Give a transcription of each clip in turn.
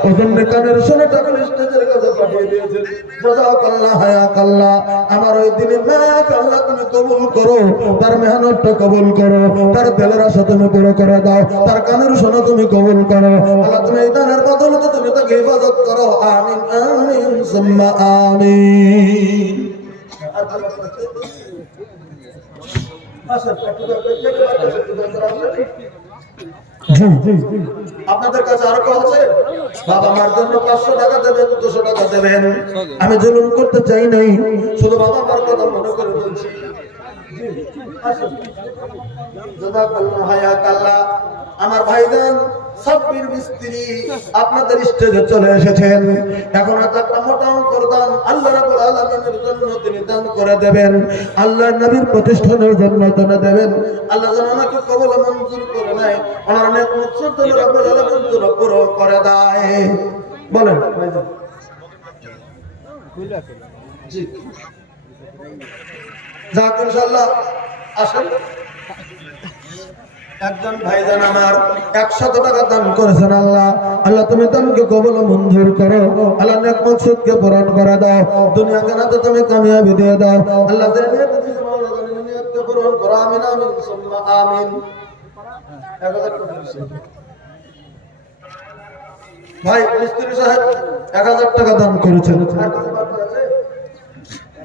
তুমি তুমি আমার ওই দিনে মা তুমি কবুল করো, তার মেহনতটা কবুল করো, তার দিলের আশা তুমি পুরো করে দাও, তার কানের শোনা তুমি কবুল করো। আল্লাহ, তুমি এই হেফাজত করো। আমিন আমিন সুম্মা আমিন। আপনাদের কাছে আরও কেউ আছে? বাবা মার জন্য পাঁচশো টাকা দেবেন দুশো টাকা দেবেন। আমি জুলুম করতে চাই নাই শুধু বাবা মার কথা মনে করে বলছি। আমার ভাইজান সাব্বির মিস্ত্রি আপনাদের স্টেজে চলে এসেছেন এখন একটা মোটা অঙ্কর দান আল্লাহ রাব্বুল আলামিনের জন্য তিনি দান করে দেবেন আল্লাহর নবীর প্রতিষ্ঠানের জন্য তিনি দেবেন আল্লাহ যেন ওনাকে কবল মঞ্জুর করে নেয় ওনার অনেক মকসুদ যেন রাব্বুল আলামিন যেন পুরো করে দেয় বলেন জি আসেন। একজন ভাইজান আমার একশত টাকা দান করেছেন, আল্লাহ। আল্লাহ, তুমি দানকে কবল মঞ্জুর করো। আল্লাহ, নেক মকসুদকে পূরণ করে দাও। দুনিয়া কেনাতে তুমি কামিয়াবি দিয়ে দাও। আল্লাহ পূরণ করো। আমিন আমিন আমিন। ভাই, মিস্ত্রি সাহেব, এক হাজার টাকা দান করেছেন।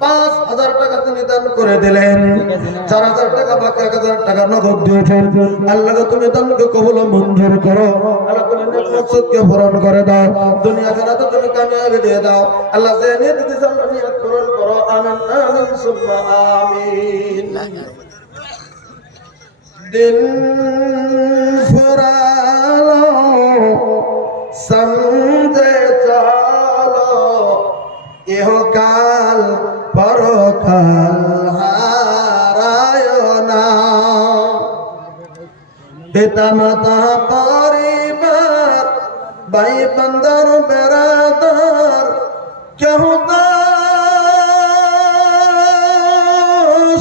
পাঁচ হাজার টাকা তিনি দান করে দিলেন। চার হাজার টাকা বাকি এক হাজার টাকা নগদ দিয়েছেন। আল্লাহ তুমি দানকে কবুল মঞ্জুর করো। তুমি দিয়ে দাও। আল্লাহ দিন ফুরালো হারায় না পিতা মাতা পরিবার ভাই বন্দর বেড়াদার কেহ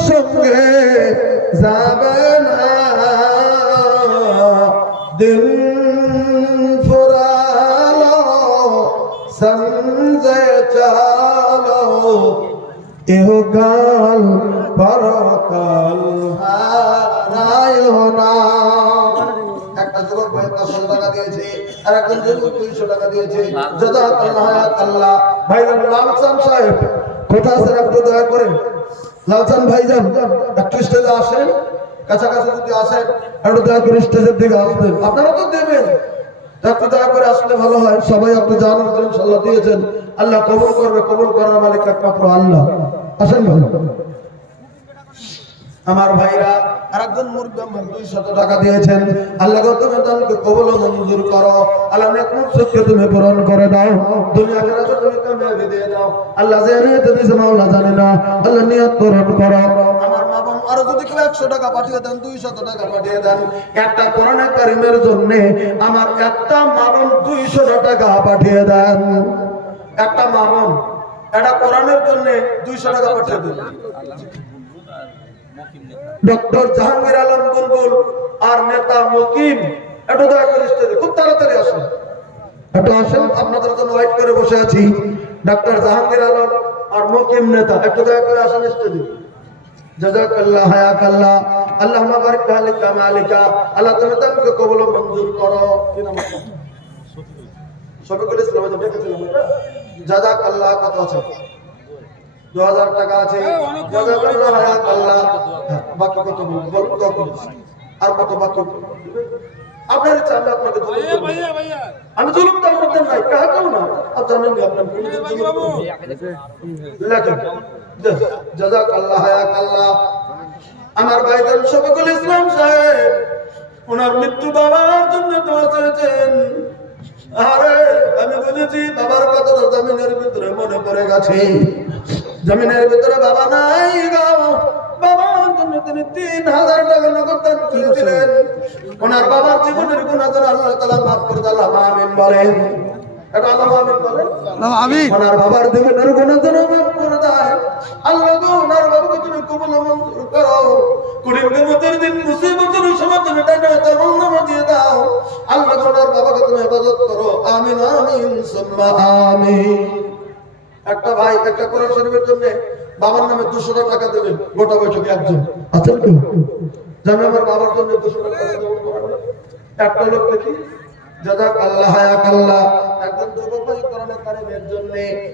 সঙ্গে যাবে না। দিন ইহকাল পরকাল না। পাঁচশো টাকা দিয়েছে, আর টাকা দিয়েছে। আল্লাহ। দয়া করে? আসেন। কাছাকাছি যদি আসেন দয়া দিকে আপনারা তো দেবেন। একটু দয়া করে আসলে ভালো হয়। সবাই আপনি জানেন ইনশাল্লাহ দিয়েছেন। আল্লাহ কবুল করবে, কবুল করার মালিক একমাত্র আল্লাহ। আমার ভাইরা, আরেকজন মুরগি আমার দুই শত টাকা দিয়েছেন। আল্লাহ তুমি তাদেরকে কবল মঞ্জুর করো। আল্লাহ নেক মুকসদকে তুমি পূরণ করে দাও। দুনিয়া খেলাতে তুমি কামিয়াবি দিয়ে দাও। আল্লাহ যে নিয়ত দিয়েছে মাওলা জানে না। আল্লাহ নিয়ত পূরণ করো। আমার মা বোন, আরও যদি কেউ একশো টাকা পাঠিয়ে দেন, দুইশত টাকা পাঠিয়ে দেন। একটা কোরআনে কারিমের জন্য আমার একটা মা বোন দুইশো টাকা পাঠিয়ে দেন। একটা মা বোন একটা কোরআনের জন্য দুইশো টাকা পাঠিয়ে দেন। ডক্টর জাহাঙ্গীর আলম বুলবুল আর নেতা মকিম, একটু দয়া করে স্টেজে খুব তাড়াতাড়ি আসুন। একটু আসেন, আপনাদের জন্য ওয়েট করে বসে আছি। ডক্টর জাহাঙ্গীর আলম আর মুকিম নেতা, একটু দয়া করে আসেন স্টেজে। জাজাকাল্লাহ, হায়াকাল্লাহ, আল্লাহুম্মা বারিক লাকা মালিকা, আল্লাহ তুমি তাকে কি নাম যে জাজাকাল্লাহ কত আছে? দু হাজার টাকা আছে। হায়াকাল্লাহ। হ্যাঁ, বাকি কত বলুন আর কত বাকি? আপনার ইচ্ছা আমি আপনাকে জুলুম তো করতে নাই কাহাকেও না আর জানেন আপনার আল্লাহ আল্লাহ আমার ভাইজান শফিকুল ইসলাম সাহেব ওনার মৃত্যু বাবার জন্য দোয়া চেয়েছেন আরে আমি বুঝেছি বাবার কথাটা জমিনের ভিতরে মনে পড়ে গেছে। জমিনের ভিতরে বাবা নাই গাও বাবার জন্য তিনি তিন হাজার টাকা নগদ দান করেছিলেন ওনার বাবার জীবনের গুণাজন আল্লাহ তালা মাফ করে দিল আমিন বলেন। এটা আল্লাহ আমিন বলেন। আমি ওনার বাবার জীবনের গুণাজন মাফ করে দেয় আল্লাহ গো ওনার বাবাকে তুমি কবুল মঞ্জুর করো। কেমতের দিন মুসিবতের আমিন আমিন সুম্মা আমিন। একটা ভাই একটা কোরআন শরীফের জন্য বাবার নামে দুশো টাকা দেবেন গোটা বৈঠকে একজন। আছেন কি জানি আমার বাবার জন্য দুশো টাকা দেবো একটা লোক দেখি জাজাক আল্লাহ হায়াক আল্লাহ একজন যুবক ভাই কোরআনের জন্য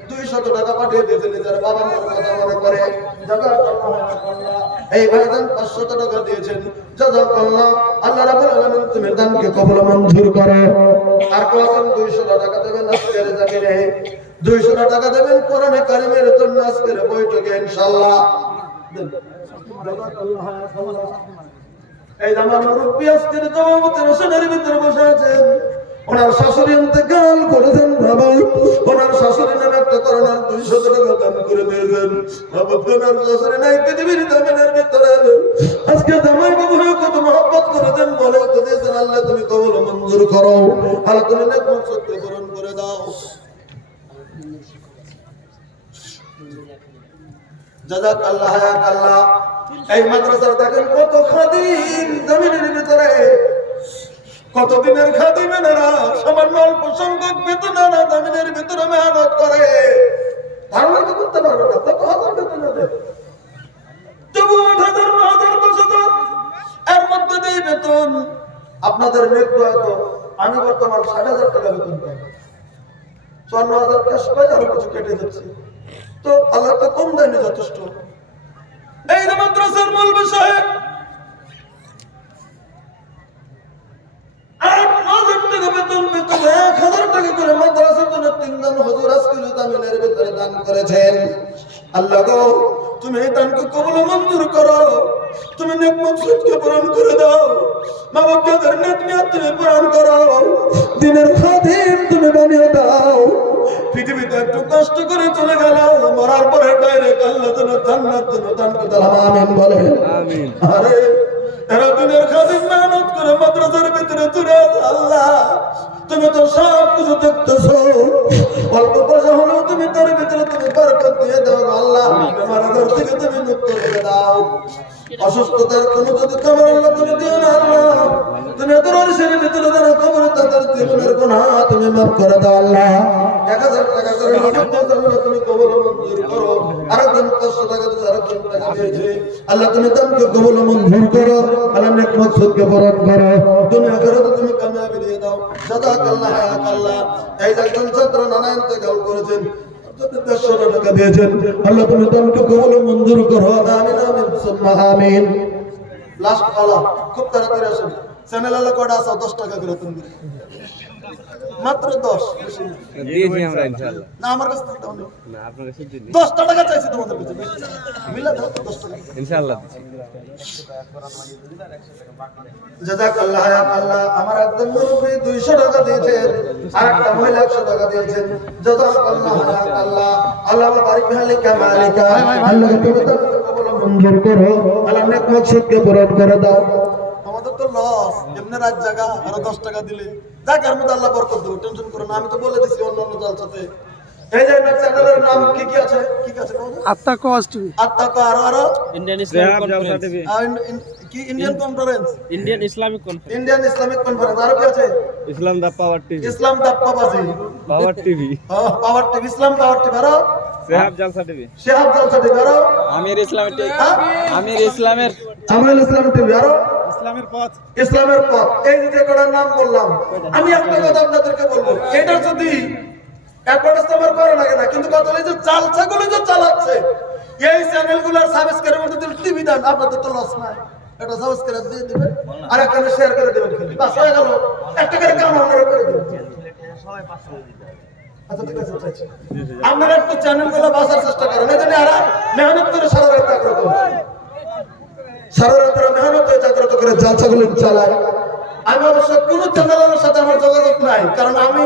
200 টাকা পাঠিয়ে দিয়েছেন নিজের বাবার কথা মনে করে। জাজাক আল্লাহ হায়াক আল্লাহ এই ভাইজান 500 টাকা দিয়েছেন। জাজাক আল্লাহ আল্লাহ রাব্বুল আলামিন তুমি দানকে কবুল মঞ্জুর করো। আর কোয়াছেন 200 টাকা দেবেন আজকের জামিনে 200 টাকা দেবেন কোরআনে কারিমের জন্য আজকের বৈঠকে, ইনশাআল্লাহ। এই আমার মুরব্বী আজকের জমামতের আসনের ভিতরে বসে আছেন। ওনার শাশুড়ি ইন্তেকাল করেছেন, বাবা। ওনার শাশুড়ি নামে একটা করোনার দুইশো টাকা দান করে দিয়েছেন। বাবা, ওনার শাশুড়ি নাই, পৃথিবীর জামিনের ভিতরে আজকে জামাই বাবু কত মহব্বত করেছেন বলে তো দিয়েছেন, আল্লাহ তুমি কবল মঞ্জুর করো। আল্লাহ তুমি নেক সত্য পূরণ করে দাও। জাজাক আল্লাহ, হায়াক আল্লাহ। এই মাদ্রাসার দেখেন কত খাদিম জমিনের ভিতরে। কত দিনের খাদিমেরা সামান্য অল্প সংখ্যক বেতনেরা জমিনের ভিতরে মেহনত করে? ধারণা তো করতে পারবে না কত হাজার বেতন তবু ন হাজার এর মধ্যে বেতন। আপনাদের বর্তমান হাজার টাকা বেতন হাজার কেটে যাচ্ছে তো তো কম যথেষ্ট। এই মাদ্রাসার মূল সাহেব আট হাজার টাকা বেতন পেত এক হাজার টাকা করে মাদ্রাসার তিনজন হুজুর আজকের দামিনের ভিতরে দান করেছেন। আল্লাহ গো তুমি এই দানকে কবল মঞ্জুর করো। তুমি নেক মকসুদকে পূরণ করে দাও। মা বাবাদের নেক নিয়ত তুমি পূরণ করো। দিনের খাদিম তুমি বানিয়ে দাও। পৃথিবীতে একটু কষ্ট করে চলে গেল মরার পরে ডাইরেক্ট আল্লাহ যেন জান্নাত যেন দান করে আমিন বলে আমিন। আরে এরা দিনের খাদিম মেহনত করে মাদ্রাসার ভিতরে তুলে আল্লাহ। তুমি তো সব কিছু দেখতেছো। অসুস্থতার কোনো যদি খবর আল্লাহ তুমি দিও না আল্লাহ। তুমি তাদের জীবনের মঞ্জুর করো। আল্লাহ তুমি দামকে মঞ্জুর করো। তুমি আখেরাতে তুমি কামিয়াবি দিয়ে দাও। জাযাক আল্লাহ আল্লাহ এই একজন ছাত্র নানা ইন্তেকাল করেছেন দেড়শো টাকা দিয়েছেন। আল্লাহ তুমি দামকে কবল মঞ্জুর করো। আমিন আমিন, সুম্মা, আমিন। টাকা করে তুমি। মাত্র দশ। দিয়েছি আমরা ইনশাআল্লাহ। না আমার কাছে তো তেমন নেই। না আপনার কাছে দিই দশটা টাকা চাইছি তোমাদের কাছে। মিলে দাও দশ টাকা। ইনশাআল্লাহ দিচ্ছি। জাজাক আল্লাহ আল্লাহ আমার একজন মুরব্বী 200 টাকা দিয়েছেন আর একটা মহিলা 100 টাকা দিয়েছেন। জাজাক আল্লাহ আল্লাহ আল্লাহ বারিক মালিকা মালিকা। আল্লাহ তুমি তো কবুল মঞ্জুর করো। আল্লাহ নেক মকসদকে পূরণ করে দাও। তো এমনি রাত জায়গা আরও 10 টাকা দিলে। যাক এর মধ্যে আল্লাহ বরকত দেবে টেনশন করো না আমি তো বলে দিছি অন্য অন্য জলসাতে এই যে আপনার চ্যানেলের নাম কি কি আছে? কি কি আছে বলুন আত্মা কষ্ট আত্মা কো আরও আরও? Indian Islamic conference TV ah, ইন- ইন- কি Indian conference Indian Islamic conference Indian Islamic conference আর কি আছে? ইসলাম দা পাওয়ার টিভি ইসলাম দাপ্পাবাজি পাওয়ার টিভি পাওয়ার টিভি ইসলাম পাওয়ার টিভি আর? সেহাব জালসা টিভি শেহাব জলসা টিভি আরও? আমির ইসলামের? আমির ইসলামের জামাল ইসলাম টিভি আরও? ইসলামের পথ। ইসলামের পথ। এই যে কটার নাম বললাম আমি একটা কথা আপনাদেরকে বলব এটা যদি অ্যাডভার্টাইজ আমার করে লাগে না কিন্তু কথা হলো যে চালছাগুলো যে চালাচ্ছে। এই চ্যানেলগুলোর সাবস্ক্রাইব করতে দিলে টিভি দেন আপনাদের তো লস নাই। এটা সাবস্ক্রাইব দিয়ে দিবেন আর এখানে শেয়ার করে দেবেন খালি। বাস হয়ে গেল। একটা করে কাম আপনারা করে দেবেন। আচ্ছা ঠিক আছে চাইছি। আপনারা একটু চ্যানেলগুলো বাঁচার চেষ্টা করেন। এই জন্য আর মেহনত করে সারা রাত জাগ্রত সারা রাত ওরা মেহনত জাগ্রত করে জালসাগুলো চালায় আমি অবশ্য কোন চ্যানেলের সাথে আমার যোগাযোগ নাই, কারণ আমি।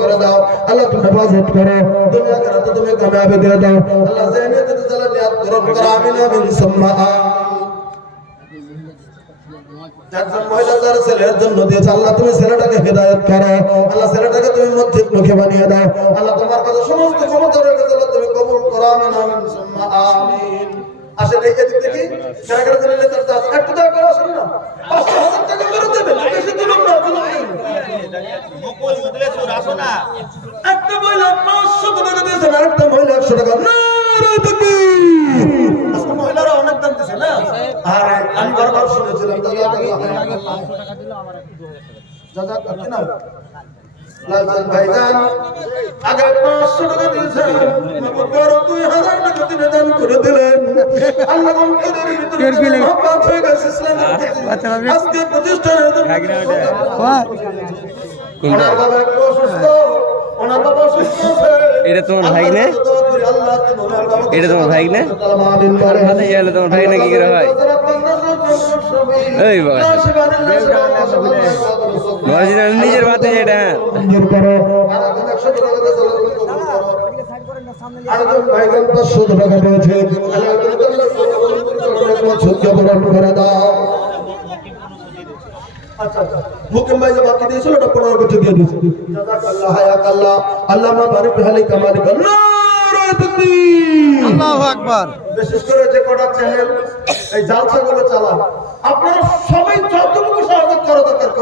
করে দাও। আল্লাহ তুমি হেফাজত করো। দুনিয়া খেলাতে তুমি কামিয়াবি দিয়ে দাও। আল্লাহ জানিয়াতে জালা নিয়াত পূরণ করো আমিন আমিন সুম্মা একজন মহিলা যার ছেলের জন্য দিয়েছে। আল্লাহ তুমি ছেলেটাকে হেদায়ত করো। আল্লাহ ছেলেটাকে তুমি মসজিদ মুখে বানিয়ে দাও। আল্লাহ তোমার কাছে সমস্ত ক্ষমতা দিল তুমি কবুল করো। আমিন আমিন সুম্মা আমিন। আসেন এই এদিক থেকে কারা কারা দিলে তার দাস একটু দয়া করে আসেন না। পাঁচশো হাজার টাকা করে দেবেন। বেশি দিলাম না। দিলাম একটা মহিলা পাঁচশো টাকা দিয়েছেন আরেকটা মহিলা একশো টাকা। নারে মহিলারা অনেক দাম দিছে না? আর আমি বারবার শুনেছিলাম দাদা দাদা কি ভাইজান আগে পাঁচশো টাকা দিয়েছেন বড় দুই হাজার টাকা তিনি দান করে দিলেন আল্লাহ অন্তরের ভিতরে মহব্বত হয়ে গেছে ইসলামের প্রতি। আজকে প্রতিষ্ঠানের ওনার বাবা একটু অসুস্থ ওনার বাবা অসুস্থ এটা তোমার ভাই না? এটা তোমার ভাই না? আমিন বলেন। গেলে তোমার ভাই না কি করে হয় এই বাবা। মসজিদের নিজের বাতে এটা। মঞ্জুর করো। বিশেষ করে যে কটা চ্যানেল এই জালসাগুলো চালা আপনারা সবাই যতটুকু সহযোগ করা দরকার করে দেবেন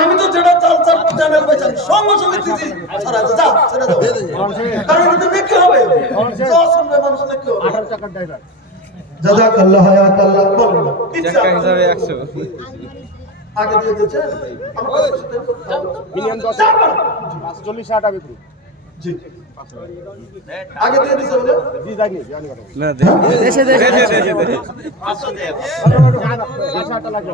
আমি তো যেটা জালসার চ্যানেল পেয়েছি সঙ্গে সঙ্গে দিদি ছাড়া যা ছেড়ে দাও। কারণ এটা নেকি হবে। যা শুনবে মানুষ নেকি হবে। জাযাকাল্লাহ হায়াকাল্লাহ বলুন ইচ্ছা হিসাবে একশো। আগে দিয়ে দিয়েছে। আমার মিলিয়ন দশ চল্লিশ হাজার টাকা বিক্রি জি। আগে দিয়ে দিয়েছে বলে জি জানি জানি না দেশে দেশে দেশে দেশে দশ হাজার টাকা লাগবে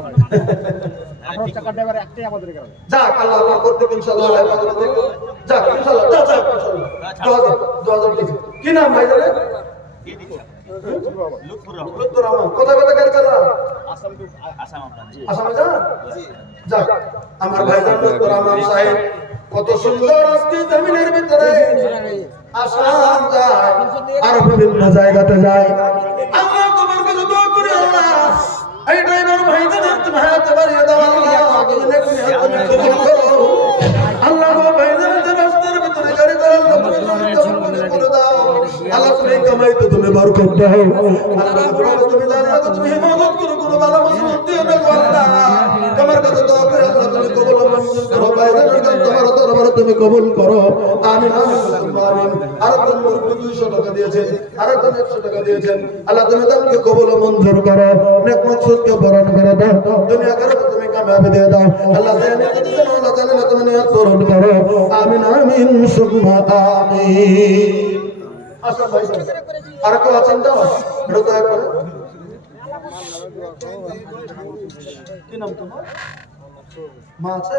আপনার টাকা ড্রাইভার একটাই আমাদের এখানে যাক আল্লাহ আমার করতে ইনশাআল্লাহ লাইভ করে দেখো যাক ইনশাআল্লাহ যা যা ইনশাআল্লাহ দু হাজার দু হাজার দিয়েছে। কি নাম ভাই জানেন আমার লুৎফুর রহমান সাহেব কত সুন্দর আজকে জমিনের ভিতরে আসাম যায়, আর বিভিন্ন জায়গাতে যায়। আল্লাহ তোমার কাছে দোয়া আল্লাহ এই ড্রাইভার ভাই জানেন তুমি বাড়িয়ে দাও, আল্লাহ। তুমি তুমি আল্লাহ গো ভাই জানেন যে রাস্তার ভিতরে গাড়ি চালানো করে দাও, আল্লাহ তুমি কামাই তো তুমি বরকত দাও। আল্লাহ তুমি জানো তুমি কবুল করো। আমিন আমিন। আমিন আরেকজন মুরব্বি 200 টাকা দিয়েছেন আরেকজন 100 টাকা দিয়েছেন। আল্লাহ তুমি তাদেরকে কবুল মঞ্জুর করো। নেক মকসুদকে পূরণ করে দাও। দুনিয়া করে তুমি কামিয়াবি দিয়ে দাও। আল্লাহ জানে তুমি আল্লাহ জানে তুমি নিয়ত পূরণ করো। আমিন আমিন, সুম্মা আমিন। ভাই আর কেউ আছেন তো? কি নাম তোমার? মা আছে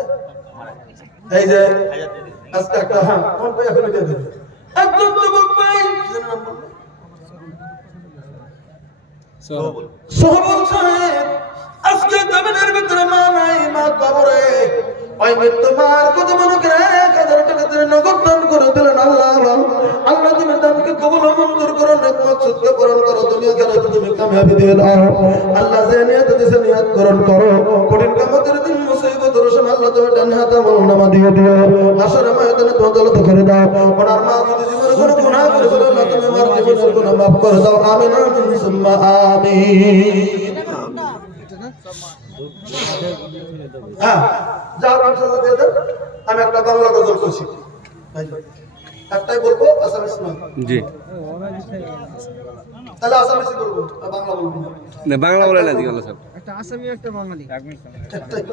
এই যে আজকে একটা হ্যাঁ ফোন পে এখনই দিয়ে দেবে। একজন যুবক ভাই। কি যেন নাম বলল? সোহবল সাহেব আজকে জমিনের ভিতরে মা নাই মা কবরে। ওই মৃত্যু মার কত মনে করে তিনি নগদ দান করে দিলেন আল্লাহ। আল্লাহ তুমি দানকে কবুল মঞ্জুর করো নেক মকসুদকে পূরণ করো, দুনিয়া কেন তুমি কামিয়াবি দিয়ে দাও। আল্লাহ যে নিয়ত দিছে নিয়ত পূরণ করো। কঠিন কামতের দিন মুসিবতের সময় আল্লাহ তুমি ডান হাতে আমল নামা দিয়ে দিও। আসরে ময়দানে বদলত করে দাও। ওনার মা যদি জীবনে কোনো গুনাহ করে ফেলে, আল্লাহ তুমি আমার জীবনের গুনাহ মাফ করে দাও। আমিন আমিন, সুম্মা, আমিন। হ্যাঁ দিয়ে দেন। আমি একটা বাংলা গজল করছি। একটাই বলব আসামিস জি। তাহলে আসামিসই বলব বাংলা বলব না। বাংলা বলে না দিকে সব? একটাই।